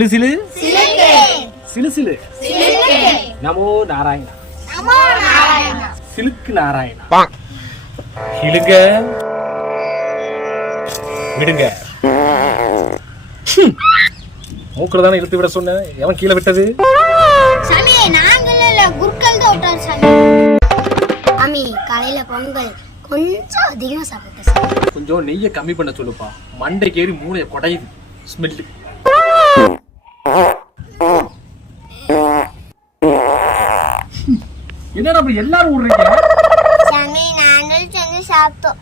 சிலு சிலு சிலு நமோ நாராயணா சிலுக்கு நாராயணா இழுங்க விடுங்க மூக்குல இழுத்து விட சொன்னேன் எவன் கீழே விட்டது குருக்கள் தான் பொங்கல் கொஞ்சம் அதிகமா சாப்பிட்டேன் சாமி கொஞ்சம் நெய்யை கம்மி பண்ண சொல்லுப்பா. மண்டைக்கு ஏறி மூளையை குடையுது. ஸ்மெல்லு என்னடா அப்படி எல்லாரும் விடுறீங்க சாமி நாங்கள் செஞ்சு சாப்பிட்டோம்.